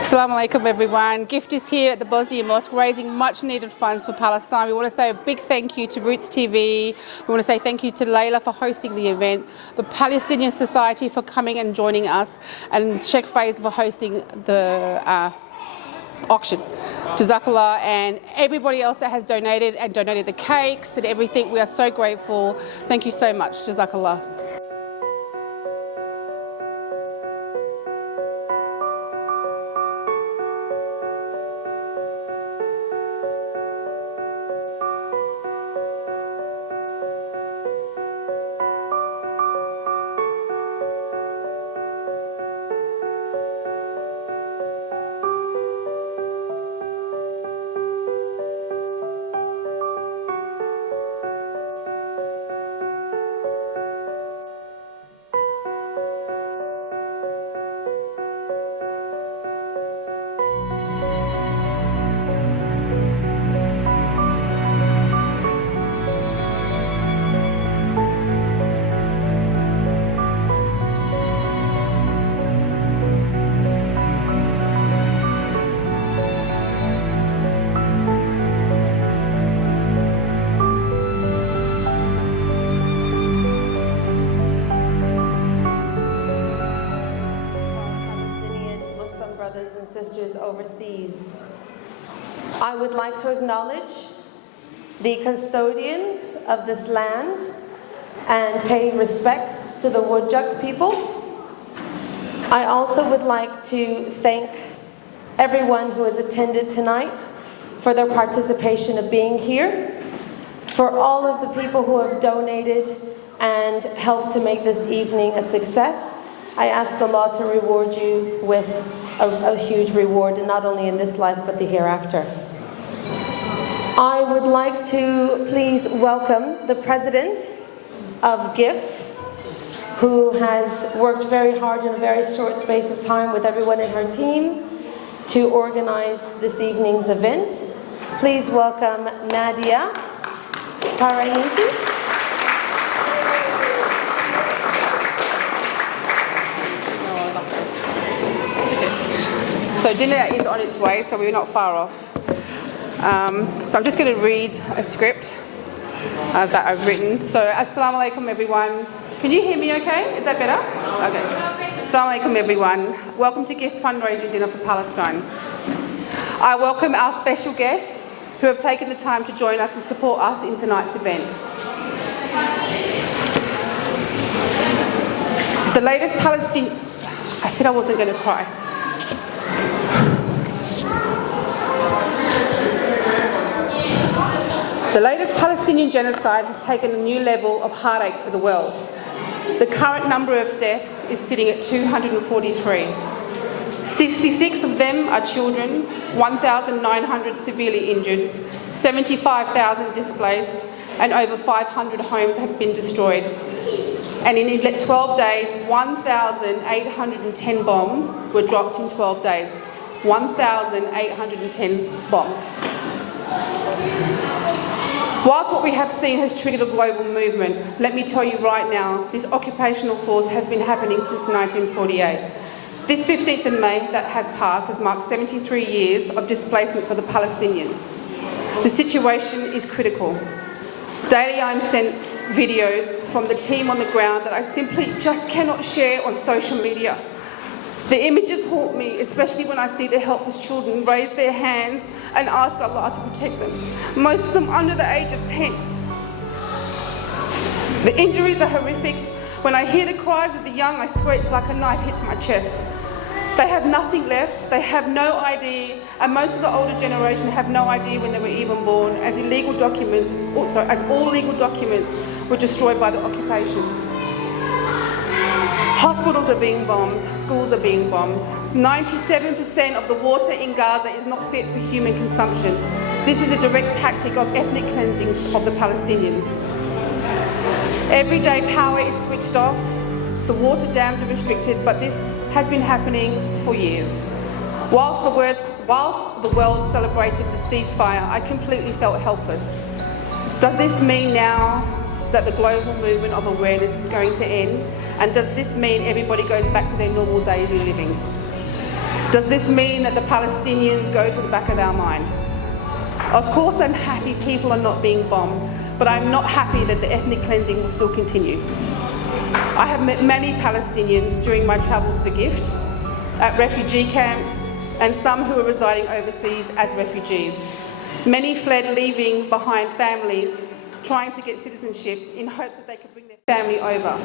Assalamu alaikum everyone. G.I.F.T is here at the Bosnian Mosque raising much needed funds for Palestine. We want to say a big thank you to Roots TV. We want to say thank you to Layla for hosting the event, the Palestinian Society for coming and joining us, and Sheik Faizel for hosting the auction. Jazakallah, and everybody else that has donated the cakes and everything. We are so grateful. Thank you so much. Jazakallah. Brothers and sisters overseas. I would like to acknowledge the custodians of this land and pay respects to the Whadjuk people. I also would like to thank everyone who has attended tonight for their participation of being here, for all of the people who have donated and helped to make this evening a success. I ask Allah to reward you with a huge reward, not only in this life but the hereafter. I would like to please welcome the President of G.I.F.T, who has worked very hard in a very short space of time with everyone in her team to organize this evening's event. Please welcome Nadia Parahinsi. So dinner is on its way, so we're not far off. So I'm just going to read a script that I've written. So Assalamu alaikum everyone. Can you hear me okay? Is that better? Okay. Assalamu alaikum everyone. Welcome to G.I.F.T fundraising dinner for Palestine. I welcome our special guests who have taken the time to join us and support us in tonight's event. The latest Palestinian... I said I wasn't going to cry. The latest Palestinian genocide has taken a new level of heartache for the world. The current number of deaths is sitting at 243. 66 of them are children, 1,900 severely injured, 75,000 displaced, and over 500 homes have been destroyed. And in 12 days, 1,810 bombs were dropped in 12 days. 1,810 bombs. Whilst what we have seen has triggered a global movement, let me tell you right now, this occupational force has been happening since 1948. This 15th of May that has passed has marked 73 years of displacement for the Palestinians. The situation is critical. Daily I'm sent videos from the team on the ground that I simply just cannot share on social media. The images haunt me, especially when I see the helpless children raise their hands and ask Allah to protect them, most of them under the age of 10. The injuries are horrific. When I hear the cries of the young, I swear it's like a knife hits my chest. They have nothing left, they have no ID, and most of the older generation have no idea when they were even born, as all legal documents were destroyed by the occupation. Hospitals are being bombed, schools are being bombed. 97% of the water in Gaza is not fit for human consumption. This is a direct tactic of ethnic cleansing of the Palestinians. Everyday power is switched off, the water dams are restricted, but this has been happening for years. Whilst the world celebrated the ceasefire, I completely felt helpless. Does this mean now that the global movement of awareness is going to end? And does this mean everybody goes back to their normal daily living? Does this mean that the Palestinians go to the back of our mind? Of course I'm happy people are not being bombed, but I'm not happy that the ethnic cleansing will still continue. I have met many Palestinians during my travels for G.I.F.T, at refugee camps, and some who are residing overseas as refugees. Many fled, leaving behind families, trying to get citizenship in hopes that they could bring their family over.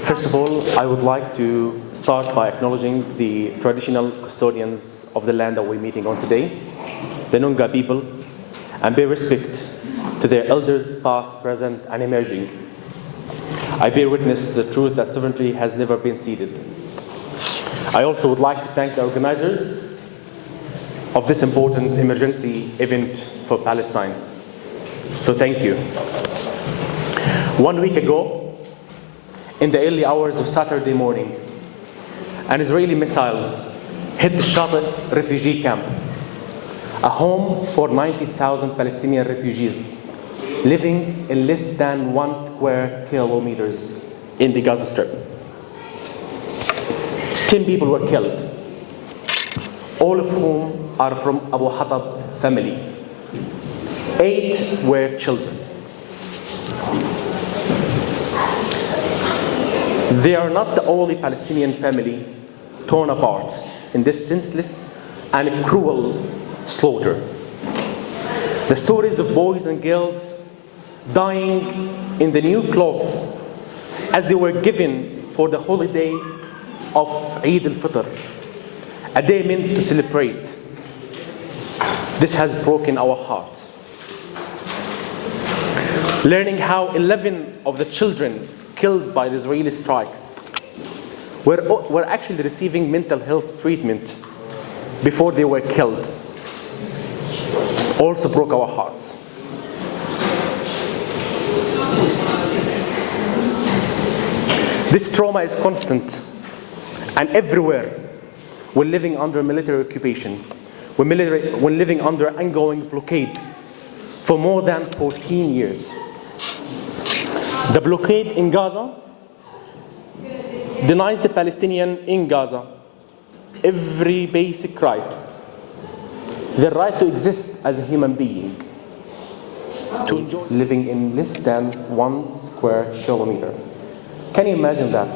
First of all, I would like to start by acknowledging the traditional custodians of the land that we're meeting on today, the Nunga people, and pay respect to their elders past, present, and emerging. I bear witness to the truth that sovereignty has never been ceded. I also would like to thank the organizers of this important emergency event for Palestine. So thank you. 1 week ago, in the early hours of Saturday morning, an Israeli missiles hit the Shati refugee camp, a home for 90,000 Palestinian refugees living in less than 1 square kilometers in the Gaza Strip. 10 people were killed, all of whom are from Abu Hatab family. 8 were children. They are not the only Palestinian family torn apart in this senseless and cruel slaughter. The stories of boys and girls dying in the new clothes as they were given for the holiday of Eid al-Fitr, a day meant to celebrate. This has broken our heart. Learning how 11 of the children killed by the Israeli strikes were actually receiving mental health treatment before they were killed also broke our hearts. This trauma is constant and everywhere. We're living under military occupation. We're living under ongoing blockade for more than 14 years. The blockade in Gaza denies the Palestinian in Gaza every basic right, the right to exist as a human being, to enjoy living in less than 1 square kilometer. Can you imagine that?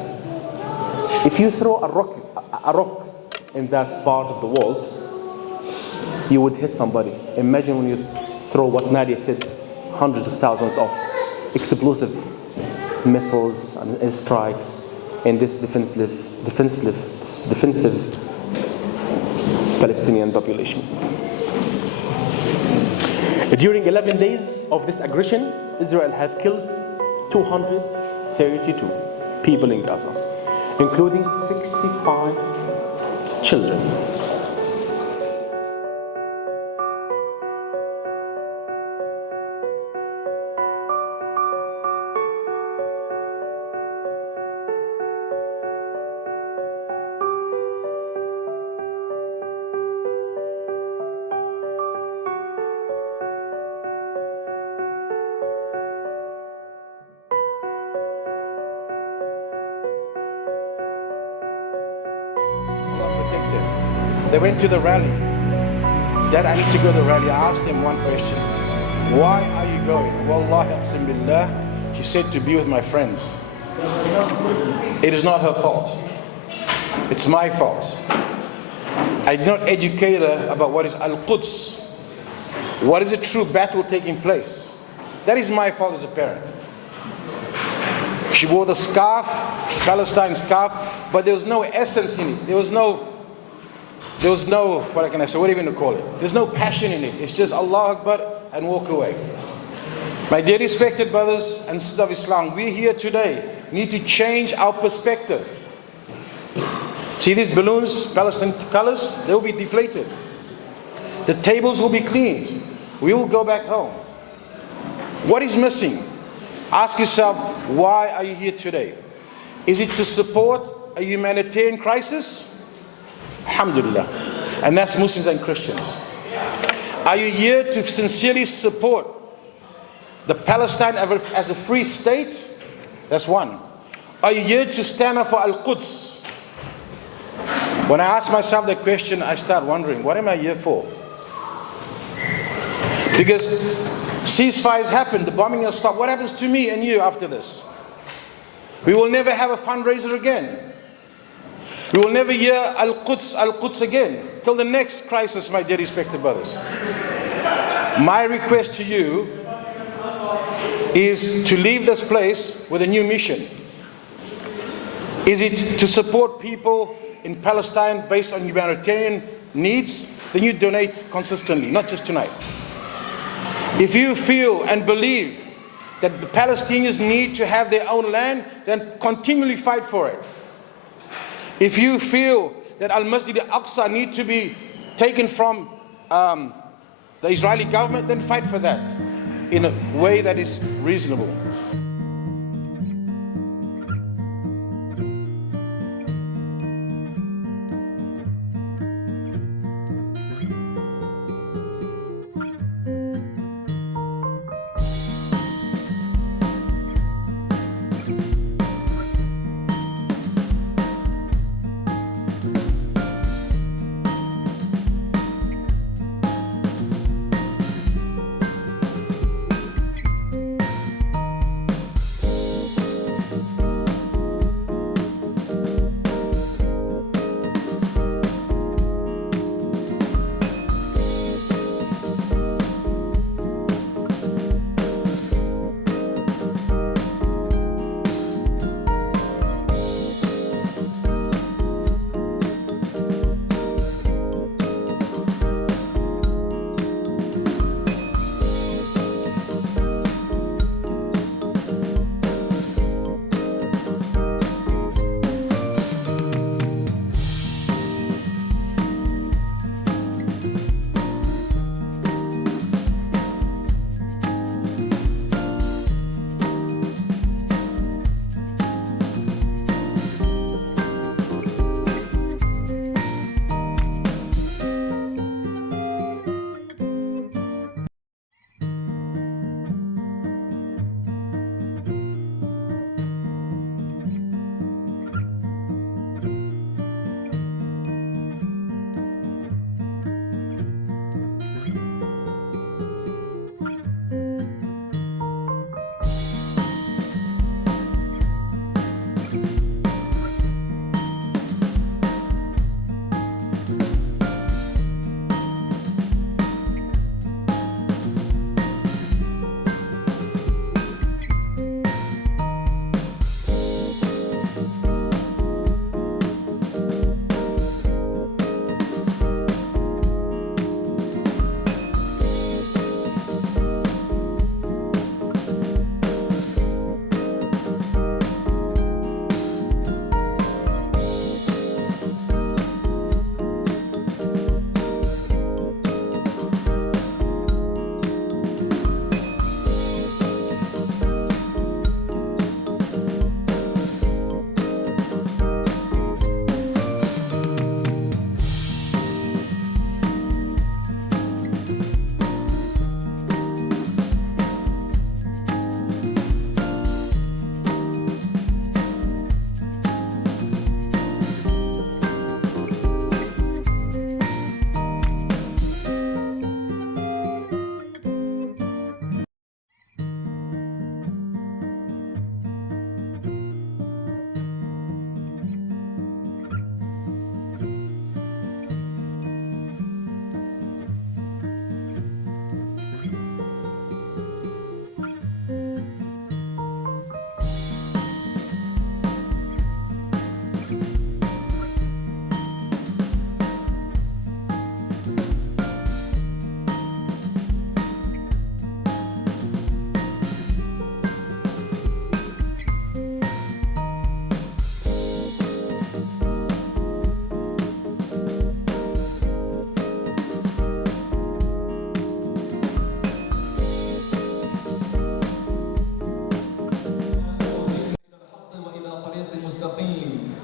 If you throw a rock in that part of the world, you would hit somebody. Imagine when you throw what Nadia said, hundreds of thousands of explosive missiles and airstrikes in this defensive Palestinian population. During 11 days of this aggression, Israel has killed 232 people in Gaza, including 65 children. They went to the rally. Dad, I need to go to the rally. I asked him one question. Why are you going? Wallahi aqsim billah, she said, to be with my friends. It is not her fault. It's my fault. I did not educate her about what is Al-Quds. What is a true battle taking place? That is my fault as a parent. She wore the scarf, Palestine scarf, but there was no essence in it. There was no, what can I say, what are you going to call it? There's no passion in it. It's just Allah Akbar and walk away. My dear respected brothers and sisters of Islam, we here today need to change our perspective. See these balloons, Palestine colors, they will be deflated. The tables will be cleaned. We will go back home. What is missing? Ask yourself, why are you here today? Is it to support a humanitarian crisis? Alhamdulillah. And that's Muslims and Christians. Are you here to sincerely support the Palestine as a free state? That's one. Are you here to stand up for Al-Quds? When I ask myself that question, I start wondering, what am I here for? Because ceasefires happen, the bombing will stop. What happens to me and you after this? We will never have a fundraiser again. We will never hear Al-Quds again, till the next crisis, my dear respected brothers. My request to you is to leave this place with a new mission. Is it to support people in Palestine based on humanitarian needs? Then you donate consistently, not just tonight. If you feel and believe that the Palestinians need to have their own land, then continually fight for it. If you feel that Al-Masjid al-Aqsa need to be taken from the Israeli government, then fight for that in a way that is reasonable.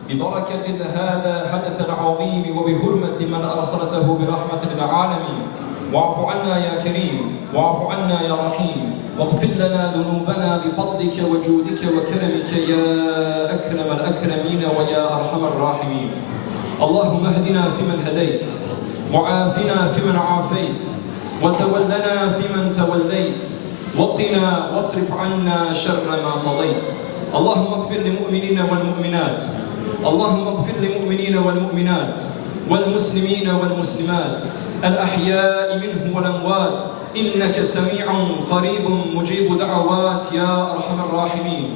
ببركة هذا حدث عظيم وبحرمة من أرسلته برحمة للعالمين. واعف عنا يا كريم، واعف عنا يا رحيم، واغفر لنا ذنوبنا بفضلك وجودك وكرمك يا أكرم الأكرمين ويا أرحم الراحمين. اللهم اهدنا فيمن هديت وعافنا فيمن عافيت وتولنا فيمن توليت وقنا واصرف عنا شر ما قضيت. اللهم اغفر للمؤمنين والمؤمنات، اللهم اغفر للمؤمنين والمؤمنات والمسلمين والمسلمات الأحياء منهم والأموات إنك سميع قريب مجيب دعوات يا أرحم الراحمين.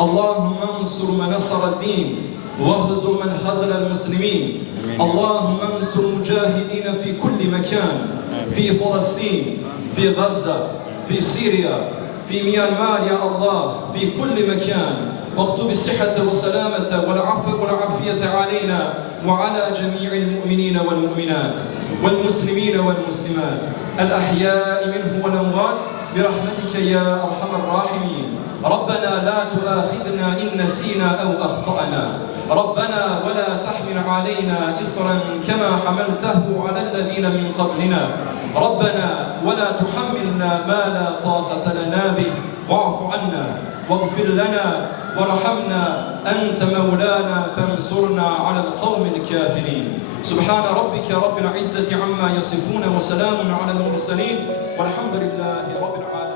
اللهم انصر من نصر الدين واخذل من خذل المسلمين. اللهم انصر المجاهدين في كل مكان، في فلسطين، في غزة، في سوريا، في ميانمار يا الله، في كل مكان، واكتب الصحة والسلامة والعفو والعافية علينا وعلى جميع المؤمنين والمؤمنات والمسلمين والمسلمات الأحياء منه والأموات برحمتك يا أرحم الراحمين. ربنا لا تؤاخذنا إن نسينا أو أخطأنا، ربنا ولا تحمل علينا إصرا كما حملته على الذين من قبلنا، ربنا ولا تحملنا ما لا طاقة لنا به، واعف عنا واغفر لنا وارحمنا أنت مولانا فانصرنا على القوم الكافرين. سبحان ربك رب العزة عما يصفون وسلام على المرسلين والحمد لله رب العالمين.